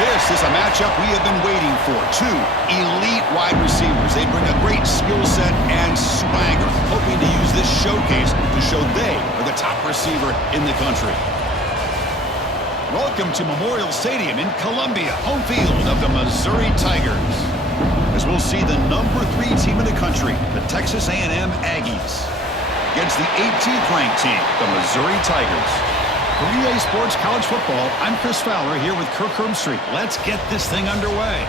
This is a matchup we have been waiting for. Two elite wide receivers. They bring a great skill set and swagger, hoping to use this showcase to show they are the top receiver in the country. Welcome to Memorial Stadium in Columbia, home field of the Missouri Tigers. As we'll see the number 3 team in the country, the Texas A&M Aggies, against the 18th ranked team, the Missouri Tigers. For EA Sports College Football, I'm Chris Fowler here with Kirk Hermstreet. Let's get this thing underway.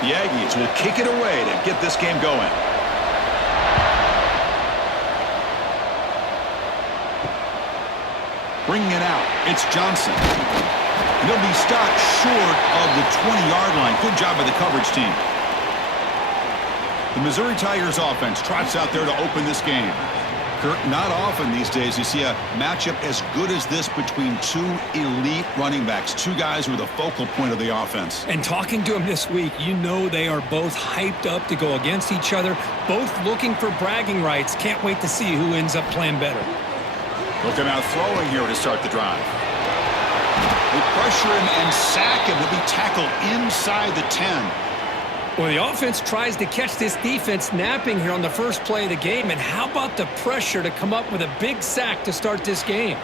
The Aggies will kick it away to get this game going. Bringing it out, it's Johnson. And he'll be stopped short of the 20-yard line. Good job by the coverage team. The Missouri Tigers offense trots out there to open this game. Kirk, not often these days you see a matchup as good as this between two elite running backs, two guys who are the focal point of the offense. And talking to them this week, you know they are both hyped up to go against each other, both looking for bragging rights. Can't wait to see who ends up playing better. Looking out throwing here to start the drive. They pressure him and sack him. He'll be tackled inside the 10. Well, the offense tries to catch this defense napping here on the first play of the game. And how about the pressure to come up with a big sack to start this game?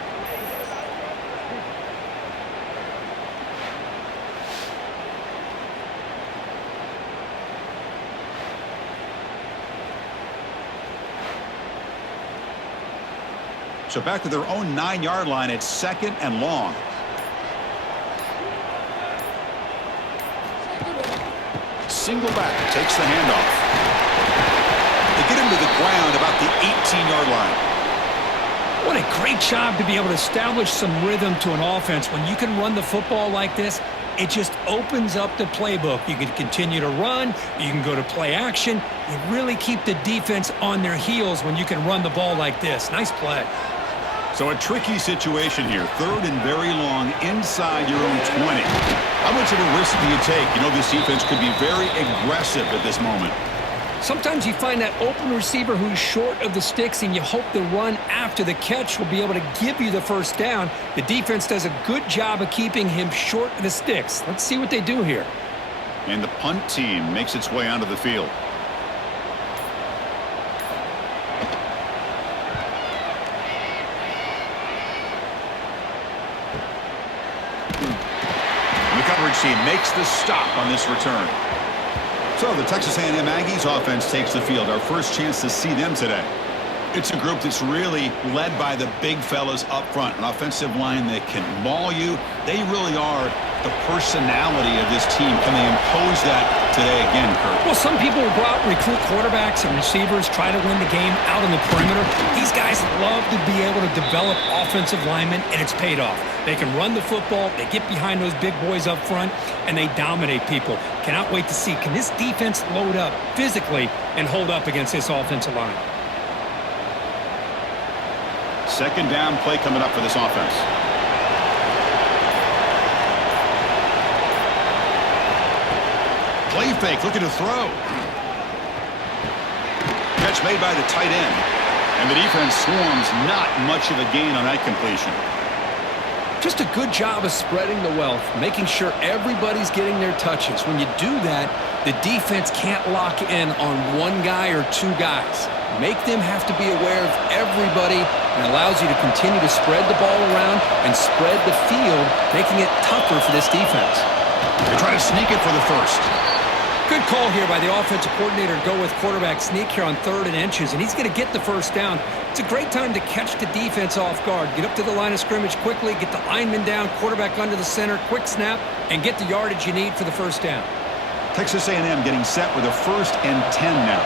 So back to their own 9-yard line. It's 2nd and long. Single back, takes the handoff. They get him to the ground about the 18-yard line. What a great job to be able to establish some rhythm to an offense. When you can run the football like this, it just opens up the playbook. You can continue to run. You can go to play action. You really keep the defense on their heels when you can run the ball like this. Nice play. So a tricky situation here. 3rd and very long inside your own 20. How much of a risk do you take? You know this defense could be very aggressive at this moment. Sometimes you find that open receiver who's short of the sticks, and you hope the run after the catch will be able to give you the first down. The defense does a good job of keeping him short of the sticks. Let's see what they do here. And the punt team makes its way onto the field. Team makes the stop on this return. So the Texas A&M Aggies offense takes the field. Our first chance to see them today. It's a group that's really led by the big fellas up front. An offensive line that can maul you. They really are the personality of this team. Can they impose that today again, Kurt? Well, some people will go out and recruit quarterbacks and receivers, try to win the game out on the perimeter. These guys love to be able to develop offensive linemen, and it's paid off. They can run the football, they get behind those big boys up front, and they dominate people. Cannot wait to see, can this defense load up physically and hold up against this offensive line? 2nd down play coming up for this offense. Play fake, looking to throw. Catch made by the tight end. And the defense swarms, not much of a gain on that completion. Just a good job of spreading the wealth, making sure everybody's getting their touches. When you do that, the defense can't lock in on one guy or two guys. Make them have to be aware of everybody, and allows you to continue to spread the ball around and spread the field, making it tougher for this defense. They try to sneak it for the first. Good call here by the offensive coordinator to go with quarterback sneak here on 3rd and inches, and he's going to get the first down. It's a great time to catch the defense off guard. Get up to the line of scrimmage quickly, get the lineman down, quarterback under the center, quick snap, and get the yardage you need for the first down. Texas A&M getting set with a 1st and 10 now.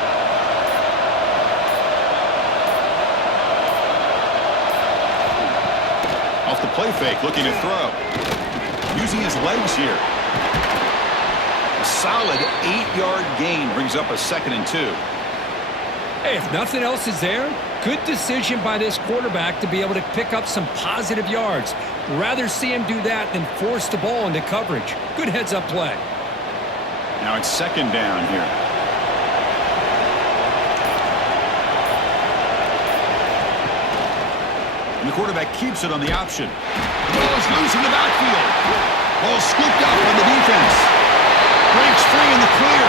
Off the play fake, looking to throw. Using his legs here. A solid 8-yard gain brings up a 2nd and 2. Hey, if nothing else is there, good decision by this quarterback to be able to pick up some positive yards. Rather see him do that than force the ball into coverage. Good heads-up play. Now it's second down here. And the quarterback keeps it on the option. The ball is loose in the backfield. Ball scooped up on the defense. Breaks free in the clear.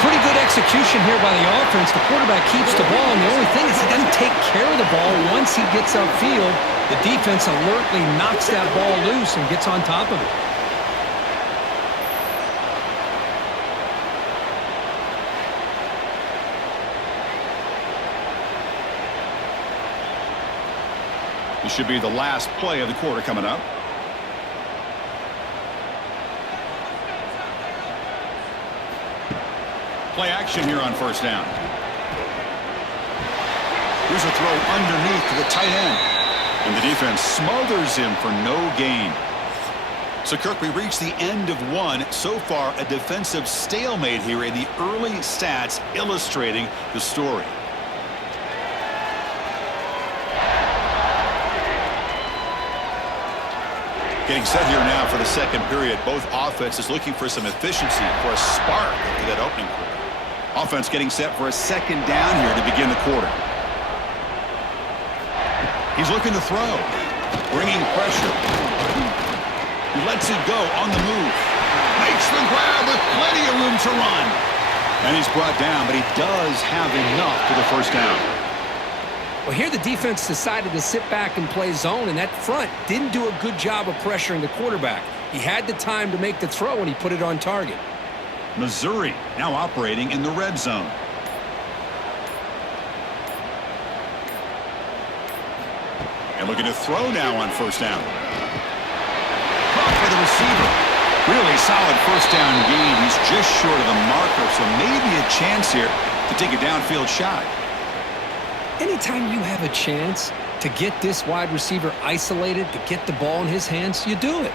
Pretty good execution here by the offense. The quarterback keeps the ball, and the only thing is he doesn't take care of the ball once he gets upfield. The defense alertly knocks that ball loose and gets on top of it. This should be the last play of the quarter coming up. Play action here on first down. Here's a throw underneath to the tight end. And the defense smothers him for no gain. So, Kirk, we reach the end of one. So far, a defensive stalemate here in the early stats illustrating the story. Getting set here now for the second period. Both offenses looking for some efficiency, for a spark after that opening quarter. Offense getting set for a second down here to begin the quarter. He's looking to throw. Bringing pressure. He lets it go on the move. Makes the grab with plenty of room to run. And he's brought down, but he does have enough for the first down. Well, here the defense decided to sit back and play zone, and that front didn't do a good job of pressuring the quarterback. He had the time to make the throw, and he put it on target. Missouri now operating in the red zone. And looking to throw now on first down. Caught for the receiver. Really solid first down gain. He's just short of the marker, so maybe a chance here to take a downfield shot. Anytime you have a chance to get this wide receiver isolated, to get the ball in his hands, you do it.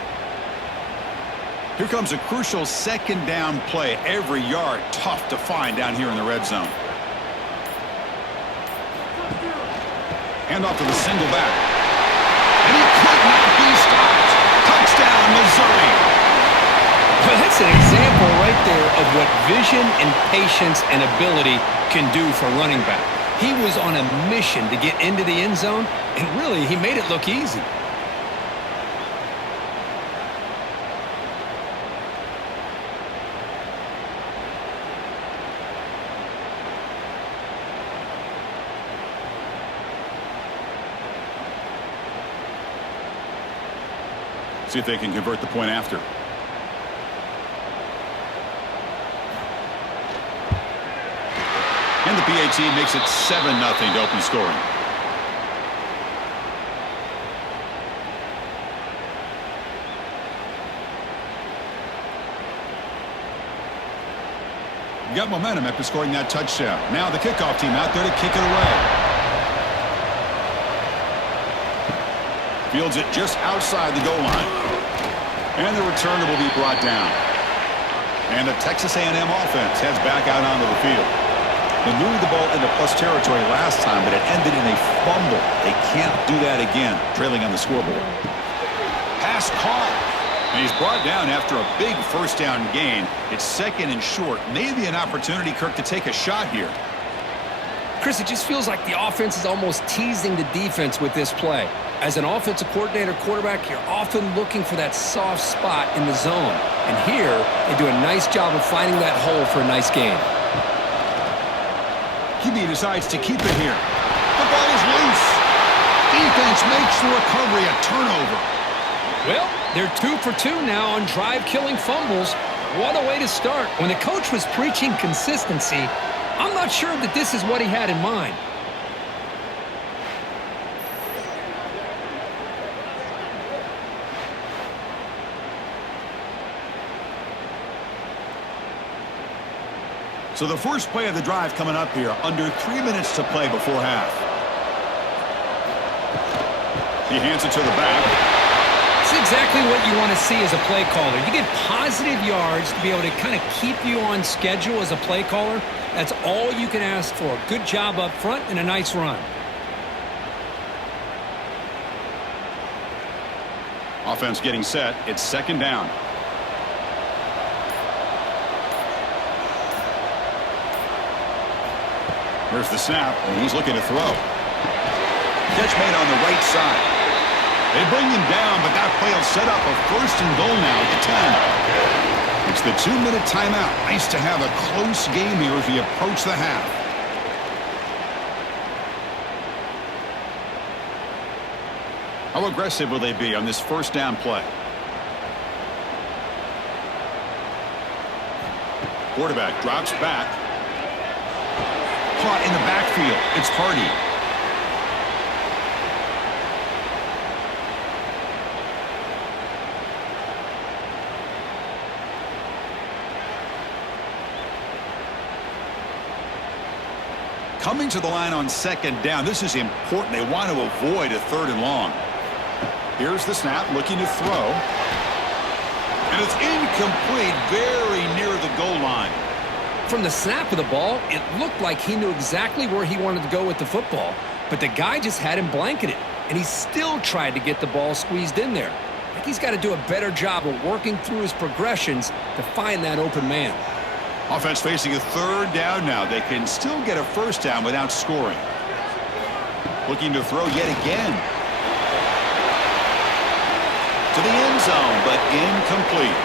Here comes a crucial second down play. Every yard tough to find down here in the red zone. Hand off to the single back. And he could not be stopped. Touchdown, Missouri. Well, that's an example right there of what vision and patience and ability can do for running back. He was on a mission to get into the end zone, and really, he made it look easy. See if they can convert the point after. And the PAT makes it 7-0 to open scoring. Got momentum after scoring that touchdown. Now the kickoff team out there to kick it away. Fields it just outside the goal line. And the returner will be brought down. And the Texas A&M offense heads back out onto the field. They moved the ball into plus territory last time, but it ended in a fumble. They can't do that again, trailing on the scoreboard. Pass caught. And he's brought down after a big first down gain. It's second and short. Maybe an opportunity, Kirk, to take a shot here. Chris, it just feels like the offense is almost teasing the defense with this play. As an offensive coordinator quarterback, you're often looking for that soft spot in the zone. And here, they do a nice job of finding that hole for a nice gain. QB decides to keep it here. The ball is loose. Defense makes the recovery a turnover. Well, they're 2 for 2 now on drive-killing fumbles. What a way to start. When the coach was preaching consistency, I'm not sure that this is what he had in mind. So the first play of the drive coming up here, under 3 minutes to play before half. He hands it to the back. exactly what you want to see as a play caller. You get positive yards to be able to kind of keep you on schedule as a play caller. That's all you can ask for. Good job up front and a nice run. Offense getting set. It's second down. Here's the snap, and he's looking to throw. Catch made on the right side. They bring him down, but that play will set up a first and goal now at the 10. It's the 2-minute timeout. Nice to have a close game here as we approach the half. How aggressive will they be on this first down play? Quarterback drops back. Caught in the backfield. It's Hardy. Coming to the line on second down. This is important. They want to avoid a third and long. Here's the snap, looking to throw. And it's incomplete, very near the goal line. From the snap of the ball, it looked like he knew exactly where he wanted to go with the football, but the guy just had him blanketed, and he still tried to get the ball squeezed in there. I think he's got to do a better job of working through his progressions to find that open man. Offense facing a third down now. They can still get a first down without scoring. Looking to throw yet again. To the end zone, but incomplete.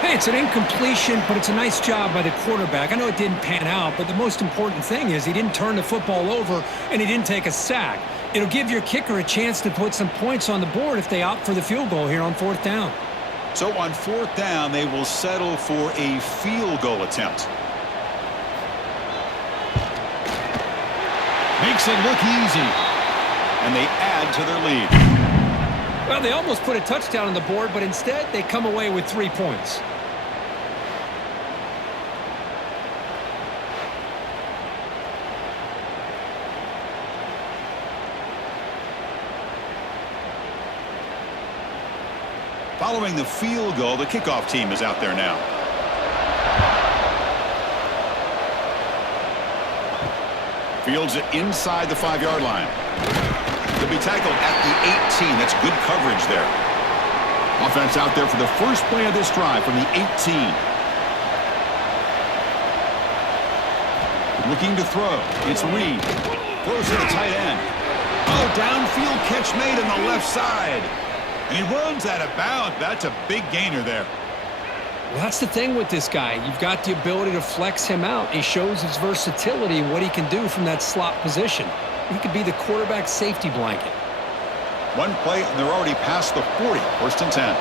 Hey, it's an incompletion, but it's a nice job by the quarterback. I know it didn't pan out, but the most important thing is he didn't turn the football over and he didn't take a sack. It'll give your kicker a chance to put some points on the board if they opt for the field goal here on fourth down. So on fourth down, they will settle for a field goal attempt. Makes it look easy. And they add to their lead. Well, they almost put a touchdown on the board, but instead they come away with 3 points. Following the field goal, the kickoff team is out there now. Fields it inside the 5-yard line. He'll be tackled at the 18. That's good coverage there. Offense out there for the first play of this drive from the 18. Looking to throw. It's Reed. Throws to the tight end. Oh, downfield catch made on the left side. He runs out of bounds. That's a big gainer there. Well, that's the thing with this guy. You've got the ability to flex him out. He shows his versatility and what he can do from that slot position. He could be the quarterback safety blanket. One play, and they're already past the 40. First and 10.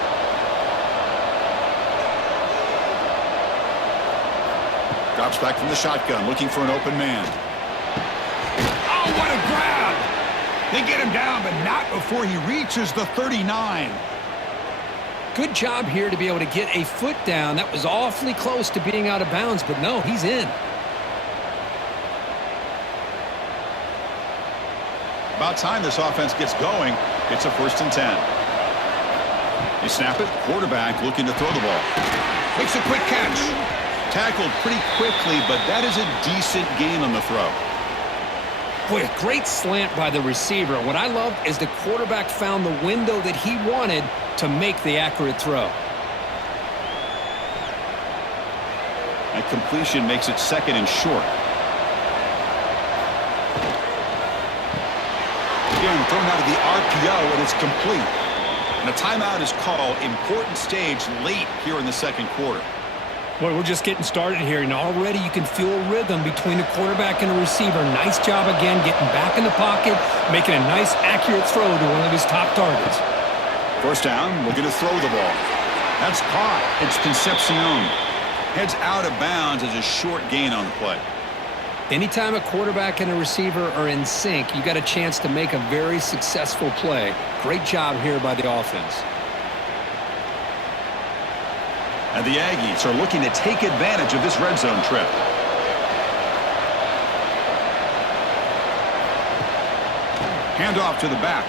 Drops back from the shotgun, looking for an open man. Oh, what a grab! They get him down, but not before he reaches the 39. Good job here to be able to get a foot down. That was awfully close to being out of bounds, but no, he's in. About time this offense gets going. It's a first and 10. They snap it. Quarterback looking to throw the ball. Makes a quick catch. Tackled pretty quickly, but that is a decent gain on the throw. Boy, a great slant by the receiver. What I loved is the quarterback found the window that he wanted to make the accurate throw. That completion makes it second and short. Again, thrown out of the RPO, and it's complete. And a timeout is called. Important stage late here in the second quarter. Boy, we're just getting started here, and already you can feel a rhythm between the quarterback and the receiver. Nice job again getting back in the pocket, making a nice, accurate throw to one of his top targets. First down, looking to throw the ball. That's caught. It's Concepcion. Heads out of bounds as a short gain on the play. Anytime a quarterback and a receiver are in sync, you got a chance to make a very successful play. Great job here by the offense. And the Aggies are looking to take advantage of this red zone trip. Handoff to the back.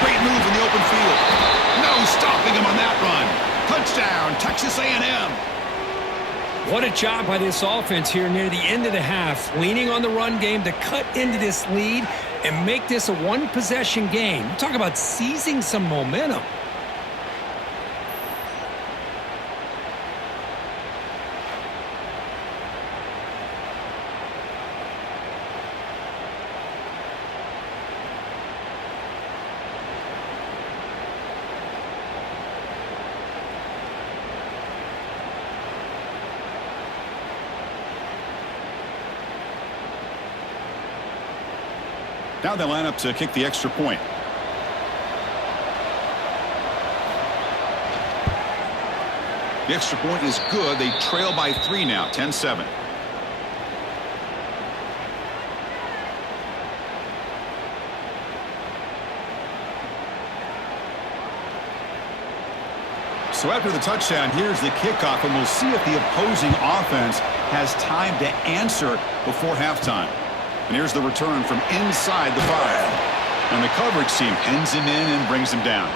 Great move in the open field. No stopping him on that run. Touchdown, Texas A&M. What a job by this offense here near the end of the half, leaning on the run game to cut into this lead and make this a one-possession game. Talk about seizing some momentum. Now they line up to kick the extra point. The extra point is good. They trail by 3 now, 10-7. So after the touchdown, here's the kickoff, and we'll see if the opposing offense has time to answer before halftime. And here's the return from inside the 5. And the coverage team pins him in and brings him down.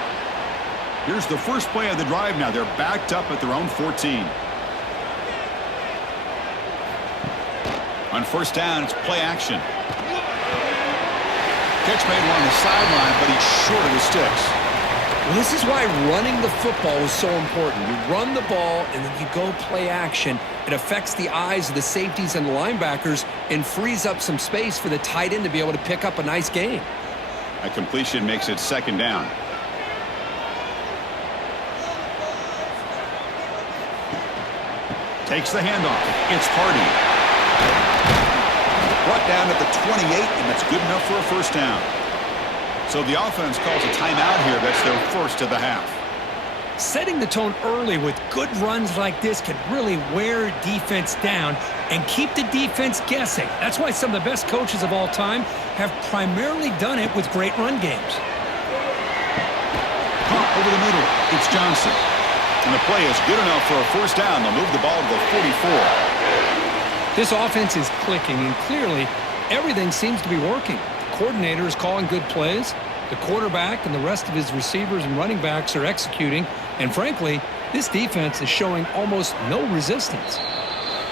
Here's the first play of the drive now. They're backed up at their own 14. On first down, it's play action. Catch made along the sideline, but he's short of the sticks. Well, this is why running the football is so important. You run the ball, and then you go play action. It affects the eyes of the safeties and the linebackers and frees up some space for the tight end to be able to pick up a nice gain. A completion makes it second down. Takes the handoff. It's Hardy. Brought down at the 28, and that's good enough for a first down. So the offense calls a timeout here. That's their first of the half. Setting the tone early with good runs like this could really wear defense down and keep the defense guessing. That's why some of the best coaches of all time have primarily done it with great run games. Pump over the middle. It's Johnson. And the play is good enough for a first down. They'll move the ball to the 44. This offense is clicking, and clearly everything seems to be working. Coordinator is calling good plays. The quarterback and the rest of his receivers and running backs are executing. And frankly, this defense is showing almost no resistance.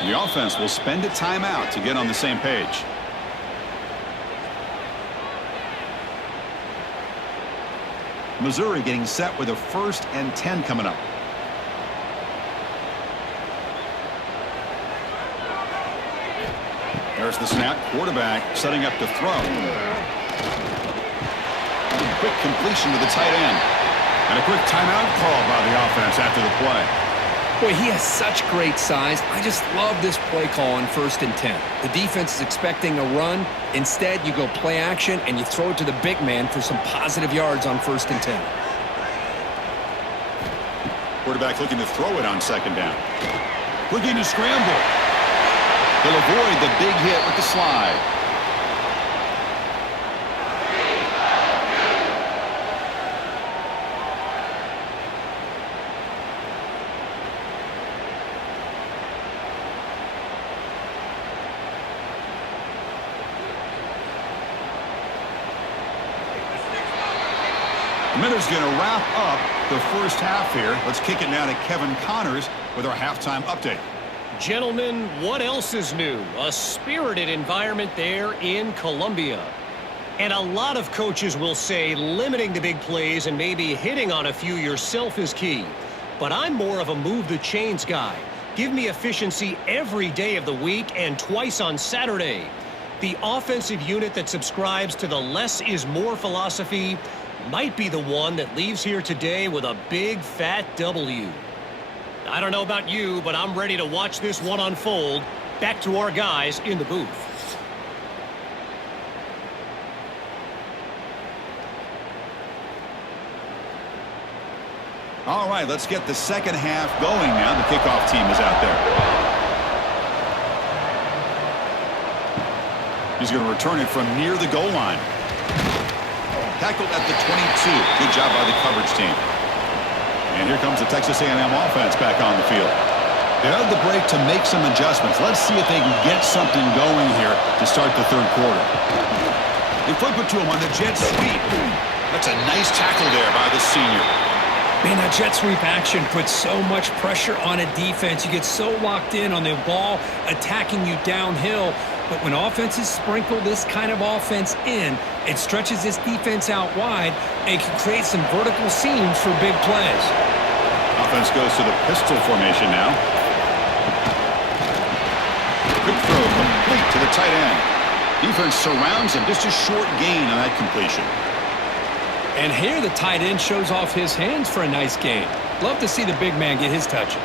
The offense will spend a timeout to get on the same page. Missouri getting set with a 1st and 10 coming up. There's the snap. Quarterback setting up to throw. Quick completion to the tight end. And a quick timeout call by the offense after the play. Boy, he has such great size. I just love this play call on 1st and 10. The defense is expecting a run. Instead, you go play action, and you throw it to the big man for some positive yards on 1st and 10. Quarterback looking to throw it on 2nd down. Looking to scramble. He'll avoid the big hit with the slide. The Miners going to wrap up the first half here. Let's kick it now to Kevin Connors with our halftime update. Gentlemen, what else is new? A spirited environment there in Columbia. And a lot of coaches will say limiting the big plays and maybe hitting on a few yourself is key. But I'm more of a move the chains guy. Give me efficiency every day of the week and twice on Saturday. The offensive unit that subscribes to the less is more philosophy might be the one that leaves here today with a big fat W. I don't know about you, but I'm ready to watch this one unfold. Back to our guys in the booth. All right, let's get the second half going now. The kickoff team is out there. He's going to return it from near the goal line. Tackled at the 22. Good job by the coverage team. And here comes the Texas A&M offense back on the field. They had the break to make some adjustments. Let's see if they can get something going here to start the third quarter. They flip it to him on the jet sweep. A That's a nice tackle there by the senior. Man, that jet sweep action puts so much pressure on a defense. You get so locked in on the ball attacking you downhill. But when offenses sprinkle this kind of offense in, it stretches this defense out wide and can create some vertical seams for big plays. Offense goes to the pistol formation now. Quick throw complete to the tight end. Defense surrounds him. Just a short gain on that completion. And here the tight end shows off his hands for a nice gain. Love to see the big man get his touches.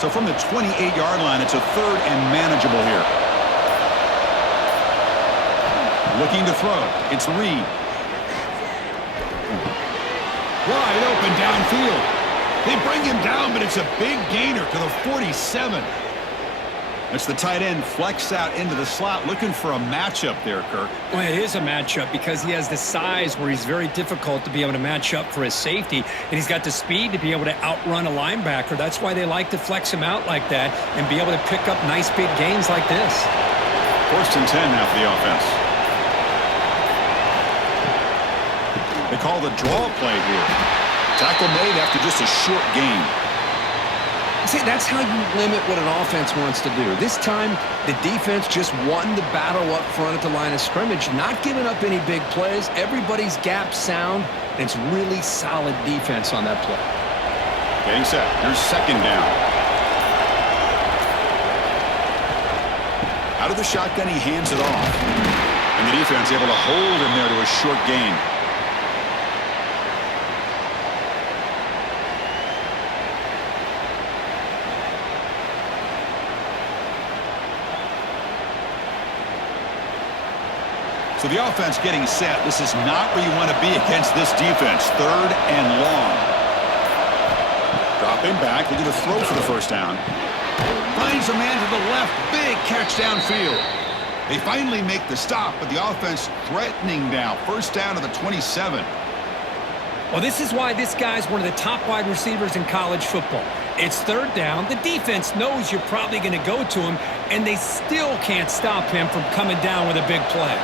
So from the 28-yard line, it's a 3rd and manageable here. Looking to throw. It's Reed. Wide open downfield. They bring him down, but it's a big gainer to the 47. It's the tight end flex out into the slot, looking for a matchup there, Kirk. Well, it is a matchup because he has the size where he's very difficult to be able to match up for his safety, and he's got the speed to be able to outrun a linebacker. That's why they like to flex him out like that and be able to pick up nice big gains like this. 1st and 10 now for the offense. They call the draw play here. Tackle made after just a short gain. See, that's how you limit what an offense wants to do. This time, the defense just won the battle up front at the line of scrimmage, not giving up any big plays. Everybody's gap sound, and it's really solid defense on that play. Getting set. Here's 2nd down. Out of the shotgun, he hands it off. And the defense able to hold him there to a short gain. So the offense getting set. This is not where you want to be against this defense. 3rd and long. Dropping back. Looking to throw for the 1st down. Finds a man to the left. Big catch downfield. They finally make the stop, but the offense threatening now. 1st down to the 27. Well, this is why this guy's one of the top wide receivers in college football. It's 3rd down. The defense knows you're probably going to go to him, and they still can't stop him from coming down with a big play.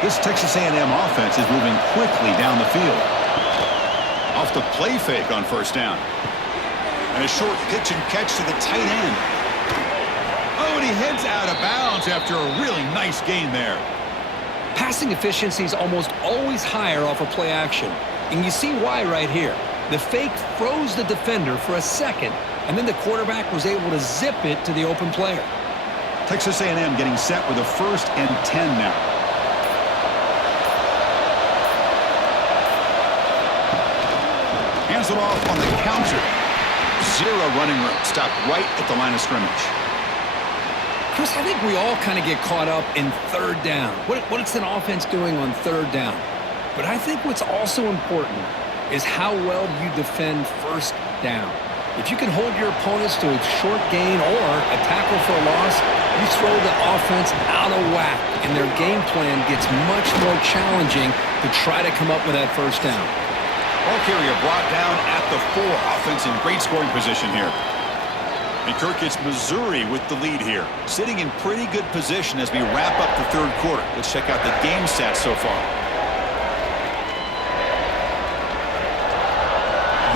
This Texas A&M offense is moving quickly down the field. Off the play fake on 1st down. And a short pitch and catch to the tight end. Oh, and he heads out of bounds after a really nice gain there. Passing efficiency is almost always higher off of play action. And you see why right here. The fake froze the defender for a second, and then the quarterback was able to zip it to the open player. Texas A&M getting set with a 1st and 10 now. Hands it off on the counter. 0 running room. Stopped right at the line of scrimmage. Chris, I think we all kind of get caught up in 3rd down. What's an offense doing on 3rd down? But I think what's also important is how well you defend 1st down. If you can hold your opponents to a short gain or a tackle for a loss, you throw the offense out of whack, and their game plan gets much more challenging to try to come up with that 1st down. Ball carrier brought down at the 4. Offense in great scoring position here. And Kirk, it's Missouri with the lead here. Sitting in pretty good position as we wrap up the 3rd quarter. Let's check out the game stats so far.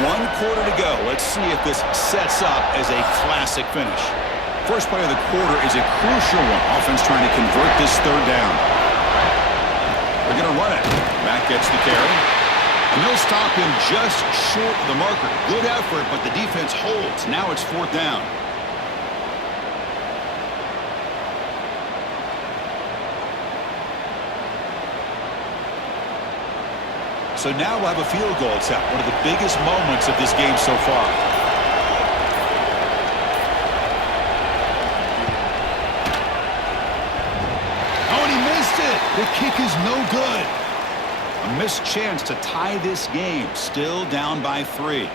1 quarter to go. Let's see if this sets up as a classic finish. First play of the quarter is a crucial one. Offense trying to convert this 3rd down. They're going to run it. Mack gets the carry. And they'll stop him just short of the marker. Good effort, but the defense holds. Now it's 4th down. So now we'll have a field goal attempt. One of the biggest moments of this game so far. Oh, and he missed it. The kick is no good. A missed chance to tie this game. Still down by 3.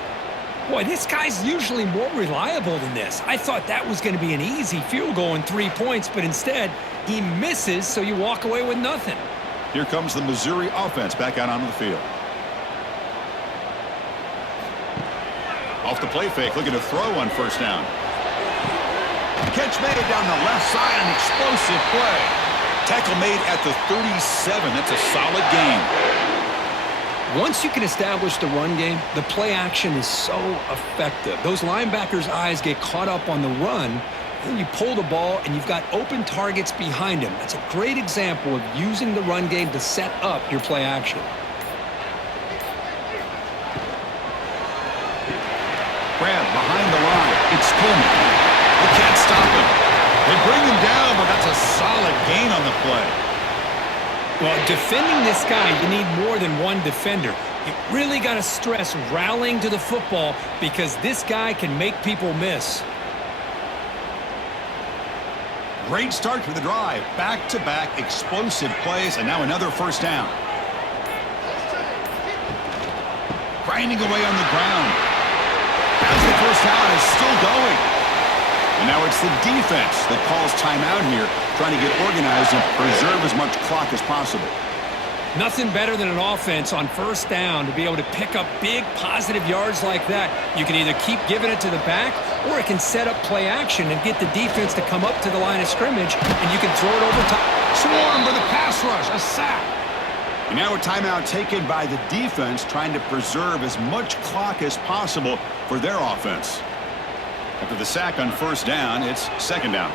Boy, this guy's usually more reliable than this. I thought that was going to be an easy field goal and 3 points, but instead, he misses, so you walk away with nothing. Here comes the Missouri offense back out onto the field. Off the play fake, looking to throw on 1st down. Catch made down the left side, an explosive play. Tackle made at the 37. That's a solid gain. Once you can establish the run game, the play action is so effective. Those linebackers' eyes get caught up on the run, and you pull the ball, and you've got open targets behind him. That's a great example of using the run game to set up your play action. Grab behind the line. It's Pullman. They can't stop him. They bring him down, but that's a solid gain on the play. Well, defending this guy, you need more than one defender. You really got to stress rallying to the football because this guy can make people miss. Great start to the drive. Back-to-back explosive plays, and now another first down. Grinding away on the ground. As the first down is still going. And now it's the defense that calls timeout here, trying to get organized and preserve as much clock as possible. Nothing better than an offense on first down to be able to pick up big positive yards like that. You can either keep giving it to the back, or it can set up play action and get the defense to come up to the line of scrimmage, and you can throw it over top. Swarm for the pass rush, a sack. And now a timeout taken by the defense, trying to preserve as much clock as possible for their offense. After the sack on first down, it's second down.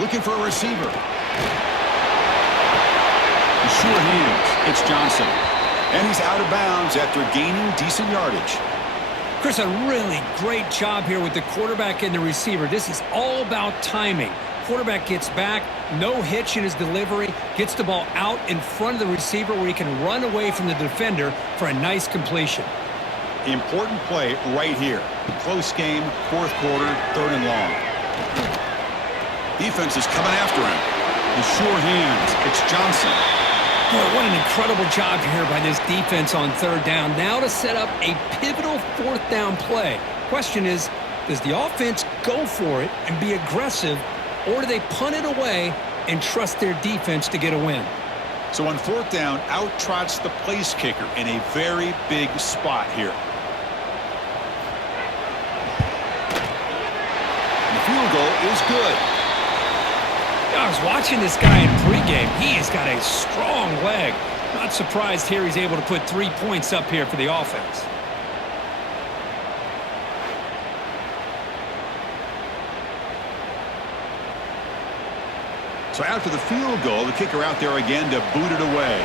Looking for a receiver. Sure hands. It's Johnson. And he's out of bounds after gaining decent yardage. Chris, a really great job here with the quarterback and the receiver. This is all about timing. Quarterback gets back, no hitch in his delivery, gets the ball out in front of the receiver where he can run away from the defender for a nice completion. Important play right here. Close game, fourth quarter, third and long. Defense is coming after him. The sure hands. It's Johnson. Boy, what an incredible job here by this defense on third down. Now to set up a pivotal fourth down play. Question is, does the offense go for it and be aggressive, or do they punt it away and trust their defense to get a win? So on fourth down, out trots the place kicker in a very big spot here. And the field goal is good. I was watching this guy in pregame. He has got a strong leg. Not surprised here he's able to put 3 points up here for the offense. So after the field goal, the kicker out there again to boot it away.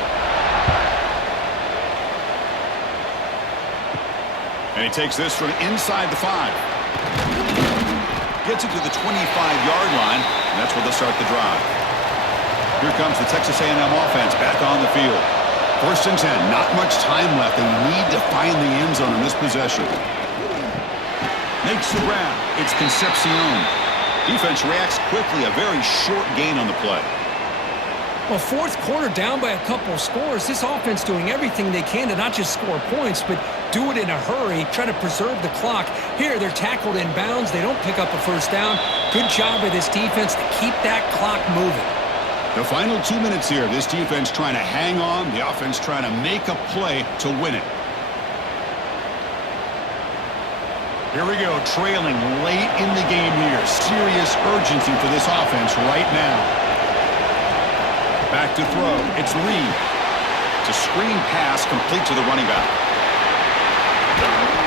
And he takes this from inside the 5. Gets it to the 25-yard line, and that's where they'll start the drive. Here comes the Texas A&M offense back on the field. First and 10, not much time left. They need to find the end zone in this possession. Makes the grab. It's Concepcion. Defense reacts quickly, a very short gain on the play. Well, fourth quarter down by a couple of scores. This offense doing everything they can to not just score points, but do it in a hurry, try to preserve the clock. Here, they're tackled in bounds. They don't pick up a first down. Good job by this defense to keep that clock moving. The final 2 minutes here. This defense trying to hang on. The offense trying to make a play to win it. Here we go, trailing late in the game here. Serious urgency for this offense right now. Back to throw. It's Reed. It's a screen pass complete to the running back.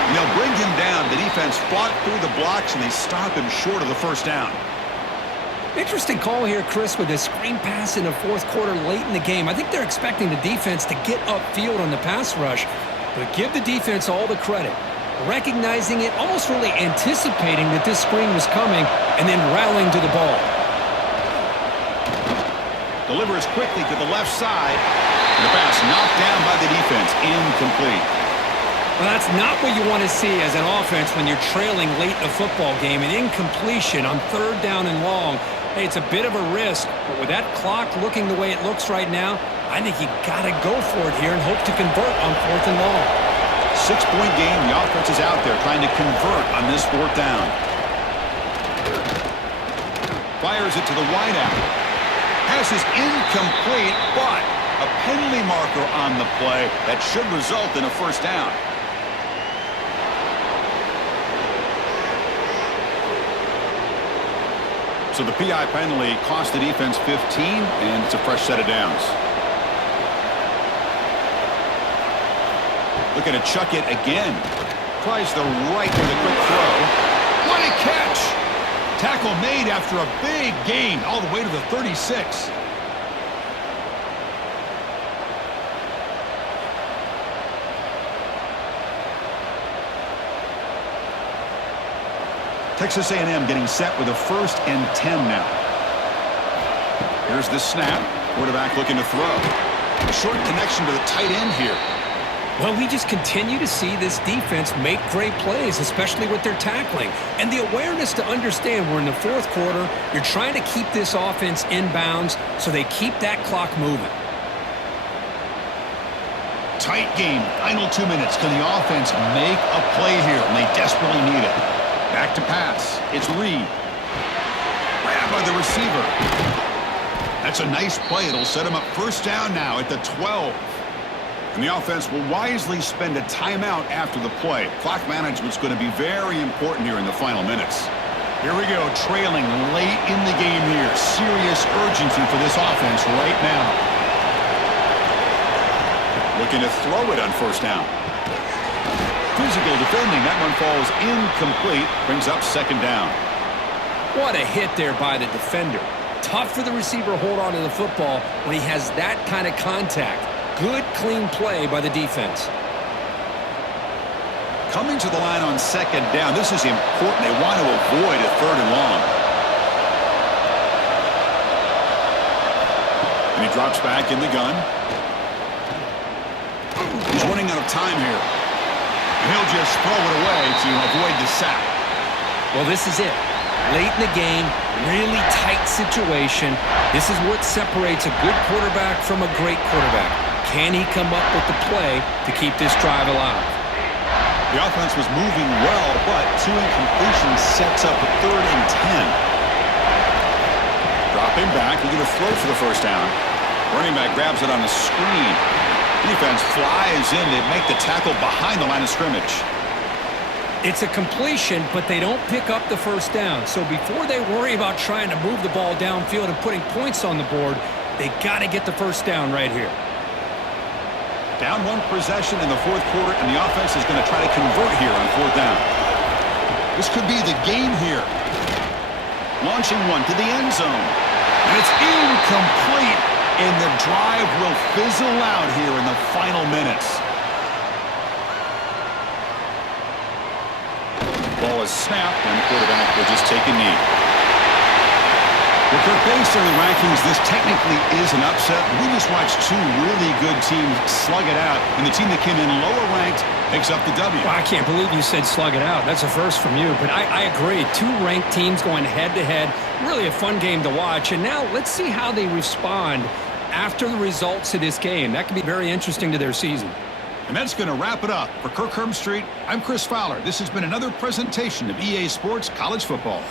And they'll bring him down. The defense fought through the blocks, and they stop him short of the first down. Interesting call here, Chris, with a screen pass in the fourth quarter late in the game. I think they're expecting the defense to get upfield on the pass rush, but give the defense all the credit. Recognizing it, almost really anticipating that this screen was coming, and then rallying to the ball. Delivers quickly to the left side. And the pass knocked down by the defense. Incomplete. Well, that's not what you want to see as an offense when you're trailing late in a football game. An incompletion on third down and long. Hey, it's a bit of a risk, but with that clock looking the way it looks right now, I think you got to go for it here and hope to convert on fourth and long. 6-point game. The offense is out there trying to convert on this fourth down. Fires it to the wideout. Pass is incomplete, but a penalty marker on the play that should result in a first down. So the PI penalty cost the defense 15, and it's a fresh set of downs. Looking to chuck it again. Tries the right with a quick throw. What a catch! Tackle made after a big gain all the way to the 36. Texas A&M getting set with a 1st and 10 now. Here's the snap. Quarterback looking to throw. A short connection to the tight end here. Well, we just continue to see this defense make great plays, especially with their tackling. And the awareness to understand we're in the 4th quarter, you're trying to keep this offense in bounds so they keep that clock moving. Tight game. Final 2 minutes. Can the offense make a play here? And they desperately need it. Back to pass. It's Reed. Grabbed by the receiver. That's a nice play. It'll set him up 1st down now at the 12. And the offense will wisely spend a timeout after the play. Clock management's going to be very important here in the final minutes. Here we go, trailing late in the game here. Serious urgency for this offense right now. Looking to throw it on 1st down. Physical defending. That one falls incomplete. Brings up 2nd down. What a hit there by the defender. Tough for the receiver to hold on to the football when he has that kind of contact. Good, clean play by the defense. Coming to the line on 2nd down. This is important. They want to avoid a 3rd and long. And he drops back in the gun. He's running out of time here. And he'll just throw it away to avoid the sack. Well, this is it. Late in the game, really tight situation. This is what separates a good quarterback from a great quarterback. Can he come up with the play to keep this drive alive? The offense was moving well, but 2 incompletions sets up a 3rd and 10. Dropping back, looking to throw for the 1st down. Running back grabs it on the screen. Defense flies in to make the tackle behind the line of scrimmage. It's a completion, but they don't pick up the 1st down. So before they worry about trying to move the ball downfield and putting points on the board, they got to get the 1st down right here. Down 1 possession in the 4th quarter, and the offense is going to try to convert here on 4th down. This could be the game here. Launching one to the end zone. And it's incomplete, and the drive will fizzle out here in the final minutes. Ball is snapped, and the quarterback will just take a knee. Well, Kirk, based on the rankings, this technically is an upset. We just watched 2 really good teams slug it out, and the team that came in lower ranked picks up the W. Well, I can't believe you said slug it out. That's a first from you, but I agree. 2 ranked teams going head-to-head. Really a fun game to watch, and now let's see how they respond after the results of this game. That could be very interesting to their season. And that's going to wrap it up. For Kirk Herbstreit, I'm Chris Fowler. This has been another presentation of EA Sports College Football.